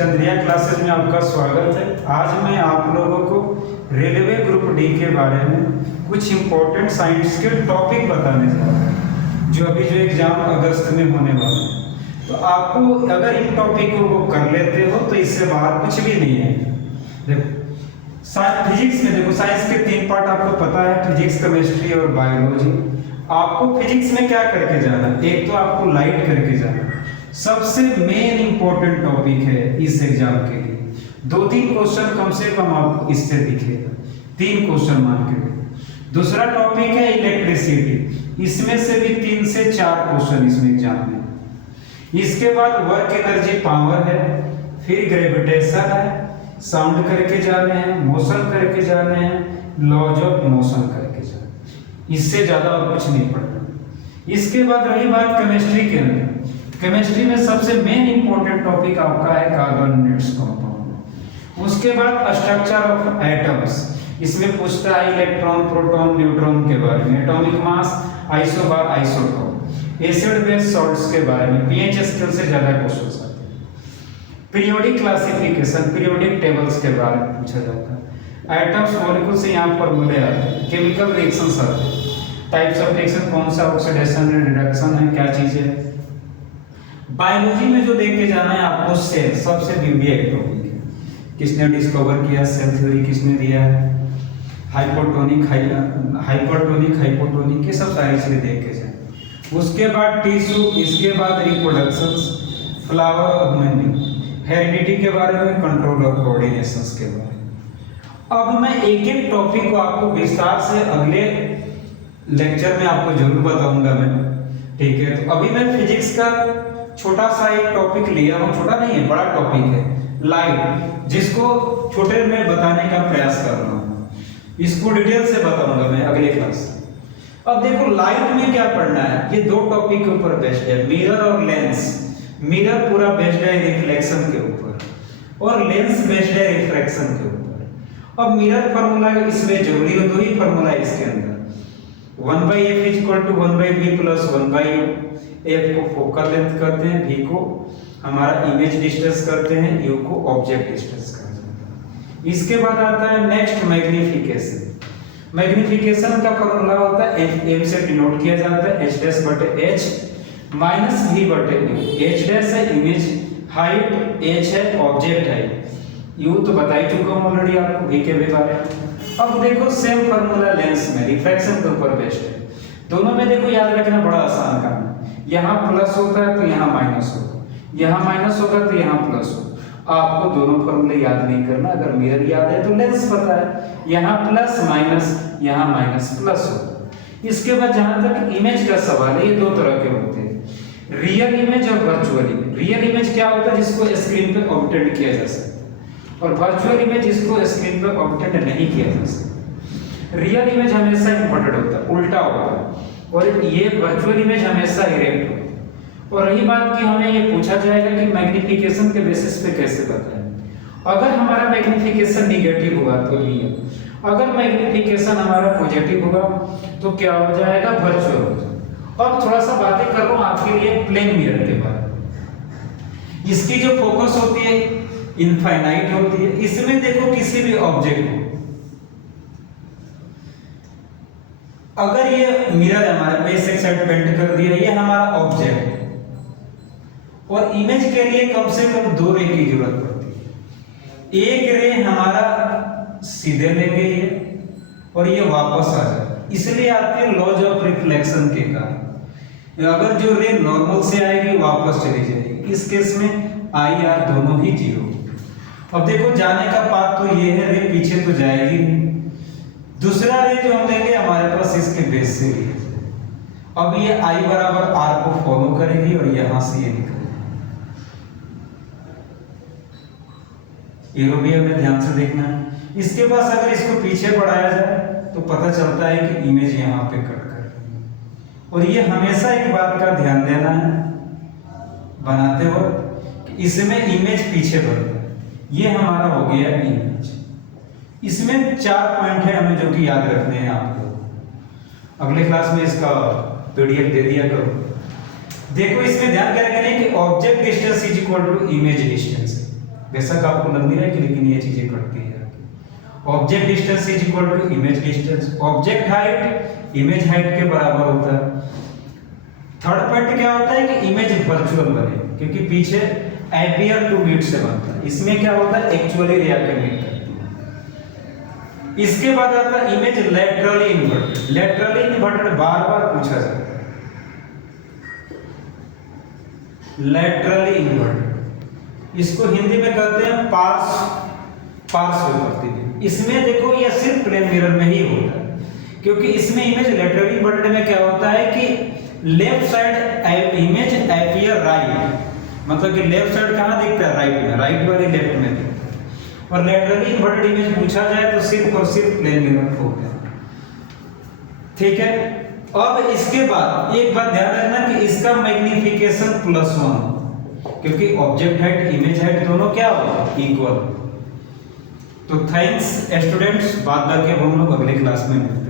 Chandriya classes में आपका स्वागत है। आज मैं आप लोगों को रेलवे ग्रुप डी के बारे में कुछ इम्पोर्टेंट साइंस के टॉपिक बताने जा रहा हूँ जो एग्जाम अगस्त में होने वाला है। तो आपको अगर इन टॉपिकों को कर लेते हो तो इससे बाहर कुछ भी नहीं है। देखो फिजिक्स में देखो साइंस के 3 पार्ट आपको पता है, फिजिक्स, केमिस्ट्री और बायोलॉजी। आपको फिजिक्स में क्या करके जाना है? एक तो आपको लाइट करके जाना है, सबसे मेन इंपॉर्टेंट टॉपिक है इस एग्जाम के लिए। 2-3 क्वेश्चन कम से कम आपको इससे दिखेगा, 3 क्वेश्चन मान के। दूसरा टॉपिक है इलेक्ट्रिसिटी, इसमें से भी 3 से 4 क्वेश्चन इसमें एग्जाम में। इसके बाद वर्क एनर्जी पावर है, फिर ग्रेविटेशन है, साउंड करके जाने हैं, मोशन करके जाने हैं, लॉज ऑफ मोशन करके जाने। इससे ज्यादा और कुछ नहीं पढ़ना। इसके बाद रही बात केमिस्ट्री के अंदर, केमिस्ट्री में सबसे मेन इंपॉर्टेंट टॉपिक आपका है कार्बोनेट्स कंपाउंड। उसके बाद स्ट्रक्चर ऑफ एटम्स, इसमें पूछता है इलेक्ट्रॉन, प्रोटॉन, न्यूट्रॉन के बारे में, atomic mass, isobar, isotope, acid base salts के बारे में, पीएच स्केल से ज्यादा क्वेश्चंस आते हैं। पीरियोडिक क्लासिफिकेशन, पीरियोडिक टेबल्स के बारे में पूछा जाता है। एटम्स, मॉलिक्यूल से यहाँ पर मिले आते हैं, केमिकल रिएक्शंस आते हैं, टाइप्स ऑफ रिएक्शन कौन सा, ऑक्सीडेशन है, रिडक्शन है, क्या चीज है। बायोलॉजी में जो देख के जाना है आपको, सेल सबसे ब्यूटी टॉपिक है। किसने डिस्कवर किया, सेल थ्योरी किसने दिया है, हाइपोटोनिक, हाइपोटोनिक, ये सब सारी चीजें देख के जाए। उसके बाद टिश्यू, इसके बाद reproductions, flower of memory, heredity के बारे में, कंट्रोल ऑफ कोऑर्डिनेशंस के बारे में। अब मैं एक एक टॉपिक को आपको विस्तार से अगले लेक्चर में आपको जरूर बताऊंगा मैं, ठीक है। तो अभी मैं फिजिक्स का छोटा सा एक टॉपिक लिया हूं, छोटा नहीं है, बड़ा टॉपिक है, लाइट, जिसको छोटे में बताने का प्रयास कर रहा हूं। इसको डिटेल से बताऊंगा मैं अगले क्लास। अब देखो लाइट में क्या पढ़ना है, ये 2 टॉपिक के ऊपर बेस्ड है, मिरर और लेंस। मिरर पूरा बेस्ड है रिफ्लेक्शन के ऊपर और लेंस बेस्ड है रिफ्रैक्शन के ऊपर। अब मिरर फार्मूला इसमें जरूरी है, 2 ही फार्मूला इसके अंदर, 1/f = 1/b + 1/u। f को फोकल लेंथ करते हैं, v को हमारा इमेज डिस्टेंस करते हैं, u को ऑब्जेक्ट डिस्टेंस करते हैं। इसके बाद आता है नेक्स्ट मैग्निफिकेशन। मैग्निफिकेशन का फार्मूला होता है m से डिनोट किया जाता है h'/h - v/u। h' है इमेज हाइट, h है ऑब्जेक्ट हाइट, u तो बता ही चुका हूं ऑलरेडी आपको v के बारे में। अब देखो सेम फार्मूला लेंस में, रिफ्रैक्शन के ऊपर बेस्ड है। दोनों में देखो याद रखना बड़ा आसान काम है, यहाँ प्लस होता है तो यहाँ माइनस होगा, यहाँ माइनस होगा तो यहाँ प्लस होगा। आपको दोनों फॉर्मूले याद नहीं करना, अगर मिरर याद है तो लेंस पता है, यहाँ प्लस माइनस, यहाँ माइनस प्लस होगा। इसके बाद जहां तक इमेज का सवाल है, ये 2 तरह के होते हैं, रियल इमेज और वर्चुअल इमेज। रियल इमेज क्या होता है, जिसको स्क्रीन पे ऑब्टेंड किया जा सकता है, और वर्चुअल इमेज जिसको स्क्रीन पे ऑब्टेंड नहीं किया जा सकता। रियल इमेज हमेशा इंवर्टेड होता है, उल्टा होता है, और ये वर्चुअल इमेज हमेशा इरेक्ट होती है। और रही बात कि हमें ये पूछा जाएगा कि मैग्निफिकेशन के बेसिस पे कैसे बताएं। अगर हमारा मैग्निफिकेशन नेगेटिव हुआ तो रियल, अगर मैग्निफिकेशन हमारा पॉजिटिव हुआ तो क्या हो जाएगा, वर्चुअल हो जाएगा। अब थोड़ा सा बातें कर रहा हूं आपके लिए प्लेन मिरर के बारे में। इसकी जो फोकस होती है इनफाइनाइट होती है। इसमें देखो किसी भी ऑब्जेक्ट को, अगर ये मिरर हमारे बेस एक साइड पेंट कर दिया, ये हमारा ऑब्जेक्ट है, और इमेज के लिए कम से कम 2 रे की जरूरत पड़ती है। एक रे हमारा सीधे लेंगे ये, और ये वापस आ जाए, इसलिए आती है लॉज ऑफ रिफ्लेक्शन के कारण। अगर जो रे नॉर्मल से आएगी वापस चली जाएगी, इस केस में आई आर दोनों ही 0। अब देखो जाने का पाथ तो ये है, रे पीछे तो जाएगी नहीं। दूसरा रे जो हम लेंगे हमारे पास इसके बेस से ही है। अब ये I = R को फॉलो करेगी और यहां से ये निकलेगी। एरो भी हमें ध्यान से देखना है। इसके पास अगर इसको पीछे बढ़ाया जाए तो पता चलता है कि इमेज यहां पे कट कर रही है। और ये हमेशा एक बात का ध्यान देना है बनाते वक्त कि इसमें इमेज पीछे बढ़ता है। ये हमारा हो गया इमेज। इसमें 4 पॉइंट है हमें जो कि याद रखने हैं आपको। अगले क्लास में इसका पीडीएफ दे दिया करो। देखो इसमें ध्यान क्या रखना है कि object distance is equal to image distance. बेशक आपको लग नहीं रहा है कि लेकिन ये चीजें घटती है। Object distance is equal to image distance, object height image height के बराबर होता है। थर्ड पॉइंट क्या होता है कि इमेज वर्चुअल बने, क्योंकि पीछे अपीयर टू मीट से बनता है, इसमें क्या होता है एक्चुअली रिया के मीट करती है। इसके बाद आता है image laterally inverted. Laterally inverted बार बार पूछा जाता है, लेटरली इन्वर्टेड, इसको हिंदी में कहते हैं पार्श्व प्रतिबिंब। इसमें देखो ये सिर्फ प्लेन मिरर में ही होता है, क्योंकि इसमें इमेज लेटरली इन्वर्टेड में क्या होता है कि left side image appear right, मतलब कि लेफ्ट साइड कहां दिखता है राइट में, राइट वाली लेफ्ट में दिखता है। और लेटरली इन्वर्टेड इमेज पूछा जाए तो सिर्फ और सिर्फ प्लेन मिरर होता है, ठीक है। अब इसके बाद एक बात ध्यान रखना कि इसका मैग्निफिकेशन +1, क्योंकि ऑब्जेक्ट हाइट इमेज हाइट दोनों क्या हो इक्वल। तो थैंक्स स्टूडेंट्स, बाद बाकी हम लोग अगले क्लास में मिलते हैं।